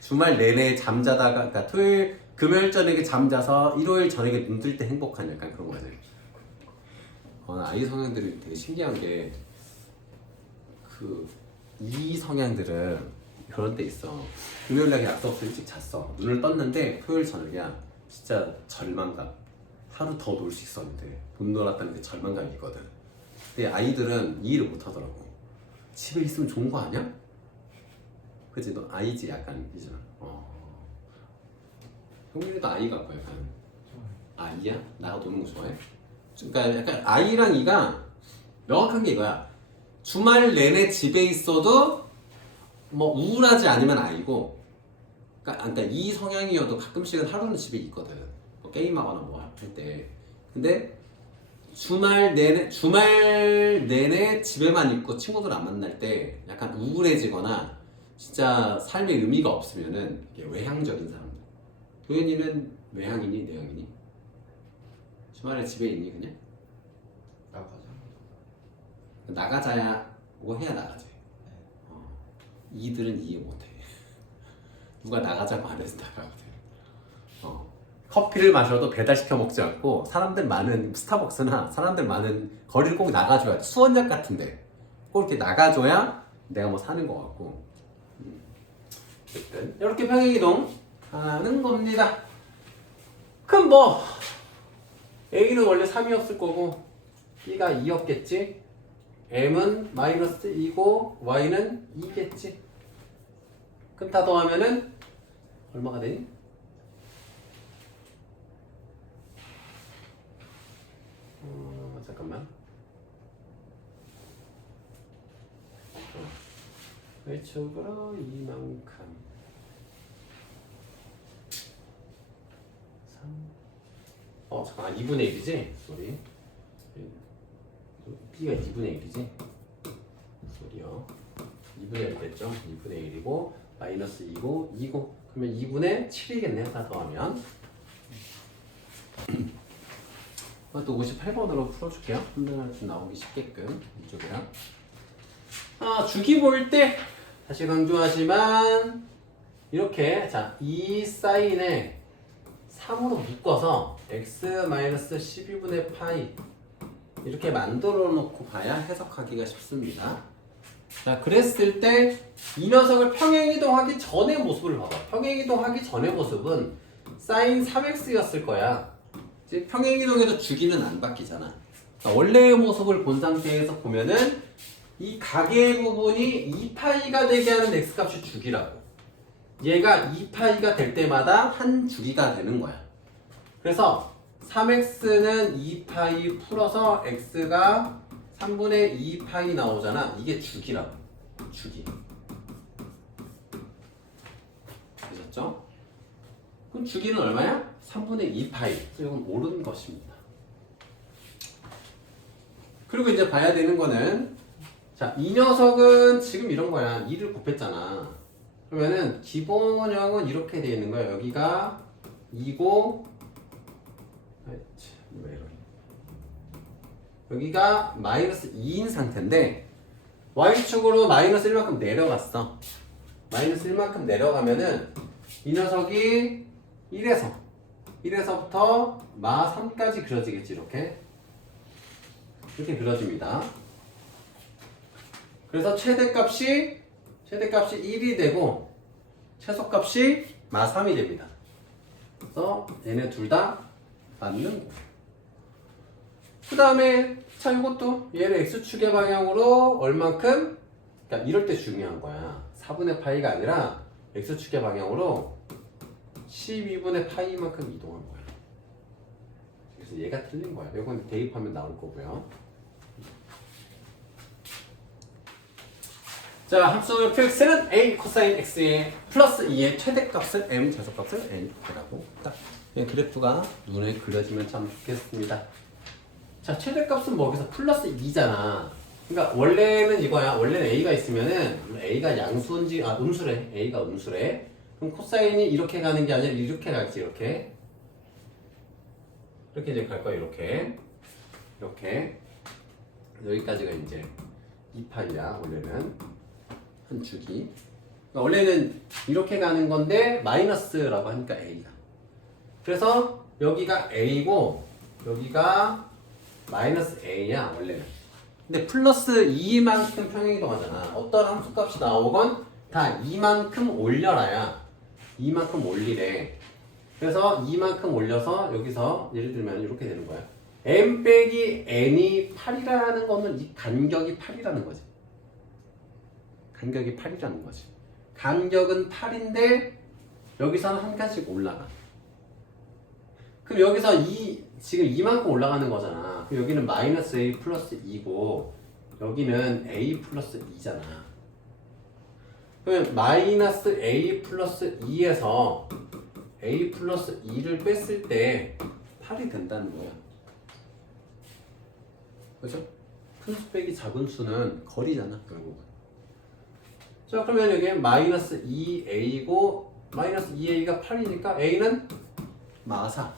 주말 내내 잠자다가 그러니까 토요일 금요일 저녁에 잠자서 일요일 저녁에 눈 뜰 때 행복한 약간 그런 거지. 아이 성향들이 되게 신기한 게 이 성향들은 그런 때 있어. 금요일 날 약속 없어 일찍 잤어. 눈을 떴는데 토요일 저녁이야. 진짜 절망감. 하루 더 놀 수 있었는데 못 놀았다는 게 절망감이 있거든. 근데 아이들은 이해를 못 하더라고. 집에 있으면 좋은 거 아니야? 그치? 너 아이지 약간 이잖아. 형민이도 아이 같고 약간 아이야? 나가 노는 거 좋아해? 그러니까 약간 아이랑 이가 명확한 게 이거야. 주말 내내 집에 있어도 뭐 우울하지 않으면 아이고, 그러니까 이 성향이어도 가끔씩은 하루는 집에 있거든. 뭐 게임하거나 뭐 할 때. 근데 주말 내내 집에만 있고 친구들 안 만날 때 약간 우울해지거나 진짜 삶의 의미가 없으면은 이게 외향적인 사람들. 도현이는 외향이니 내향이니? 주말에 집에 있니 그냥? 나가자고 해야 나가지. 이들은 이해 못해. 누가 나가자고 안 해서 나가거든. 커피를 마셔도 배달시켜 먹지 않고 사람들 많은 스타벅스나 사람들 많은 거리를 꼭 나가줘야 돼. 수원역 같은데 꼭 이렇게 나가줘야 내가 뭐 사는 것 같고. 어쨌든 이렇게 평행이동 하는 겁니다. 그럼 뭐 A는 원래 3이었을 거고 B가 2였겠지. M은 마이너스 2고 Y는 2겠지. 그럼 다 더하면은 얼마가 되니? 잠깐만. 1축으로 이만큼 3 잠깐만 2분의 1이지? 쏘리. B가 2분의 1이지? 쏘리요. 2분의 1 됐죠? 2분의 1이고 마이너스 2고 2고 그러면 2분의 7이겠네요. 다 더하면. 또 58번으로 풀어줄게요. 한번에 좀 나오기 쉽게끔 이쪽이랑. 주기 볼 때 다시 강조하지만 이렇게 자, 이 사인에 3으로 묶어서 x-12분의 파이 이렇게 만들어 놓고 봐야 해석하기가 쉽습니다. 자, 그랬을 때 이 녀석을 평행이동하기 전의 모습을 봐봐. 평행이동하기 전의 모습은 사인 3x였을 거야. 평행이동에도 주기는 안 바뀌잖아. 그러니까 원래의 모습을 본 상태에서 보면은 이 각의 부분이 2파이가 되게 하는 x값이 주기라고. 얘가 2파이가 될 때마다 한 주기가 되는 거야. 그래서 3x는 2파이 풀어서 x가 3분의 2파이 나오잖아. 이게 주기라고. 주기. 되셨죠? 그럼 주기는 얼마야? 3분의 2파이. 그래서 이건 옳은 것입니다. 그리고 이제 봐야 되는 거는 자, 이 녀석은 지금 이런 거야. 2를 곱했잖아. 그러면은 기본형은 이렇게 되어 있는 거야. 여기가 2고 여기가 마이너스 2인 상태인데 y축으로 마이너스 1만큼 내려갔어. 마이너스 1만큼 내려가면은 이 녀석이 1에서부터 마 3까지 그려지겠지. 이렇게 그려집니다. 그래서 최대값이 1이 되고 최소값이 마 3이 됩니다. 그래서 얘네 둘 다 맞는 거예요. 그 다음에 자, 이것도 얘를 x축의 방향으로 얼만큼? 그러니까 이럴 때 중요한 거야. 4분의 파이가 아니라 x축의 방향으로 12분의 파이만큼 이동한 거야. 그래서 그래서 얘가 틀린 거야. 이건 대입하면 나올 거고요. 자, 함수 QX는 A 코사인 X의 플러스 2의 최대값을 M 제곱값을 N이라고 딱 그래프가 눈에 그려지면 참 좋겠습니다. 자, 최대값은 뭐 여기서 플러스 2잖아. 그러니까 원래는 이거야. 원래는 A가 있으면은 A가 양수인지 음수래. A가 음수래. 그럼 코사인이 이렇게 가는 게 아니라 이렇게 갈지 이렇게. 이렇게 이제 갈 거야. 이렇게 여기까지가 이제 2파이야. 원래는 한 주기. 그러니까 원래는 이렇게 가는 건데 마이너스라고 하니까 A가. 그래서 여기가 A고 여기가 마이너스 A야 원래는. 근데 플러스 2만큼 평행이동하잖아. 어떤 함수값이 나오건 다 2만큼 올려라야 2만큼 올리래. 그래서 2만큼 올려서 여기서 예를 들면 이렇게 되는 거야. m 빼기 n이 8이라는 거는 이 간격이 8이라는 거지. 간격이 8이라는 거지. 간격은 8인데 여기서는 한 칸씩 올라가. 그럼 여기서 지금 2만큼 올라가는 거잖아. 그럼 여기는 마이너스 a 플러스 2고 여기는 a 플러스 2잖아. 그러면 마이너스 a 플러스 2에서 a 플러스 2를 뺐을 때 8이 된다는 거야. 그죠? 큰 수 빼기 작은 수는 거리잖아 결국은. 자, 그러면 여기 마이너스 2a고 마이너스 2a가 8이니까 a는 마사